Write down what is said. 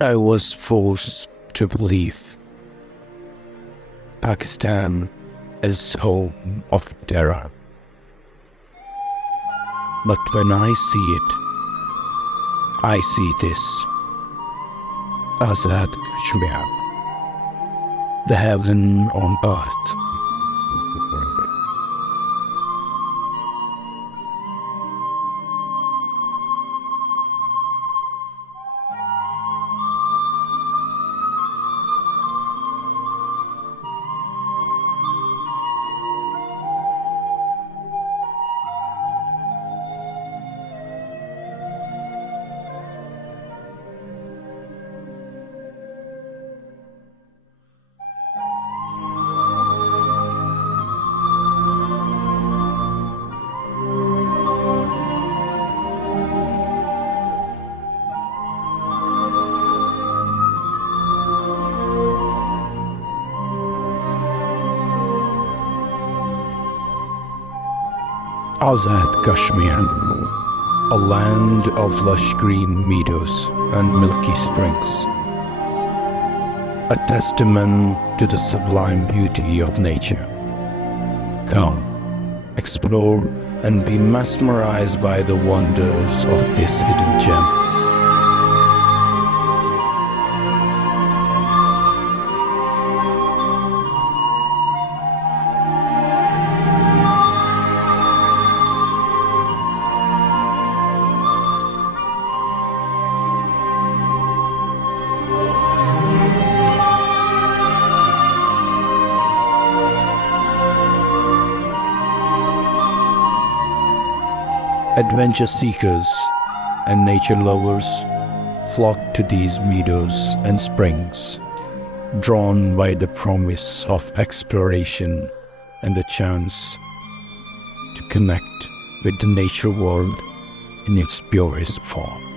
I was forced to believe Pakistan is home of terror. But when I see it, I see this Azad Kashmir, the heaven on earth. Azad Kashmir, a land of lush green meadows and milky springs, a testament to the sublime beauty of nature. Come, explore and be mesmerized by the wonders of this hidden gem. Adventure seekers and nature lovers flock to these meadows and springs, drawn by the promise of exploration and the chance to connect with the nature world in its purest form.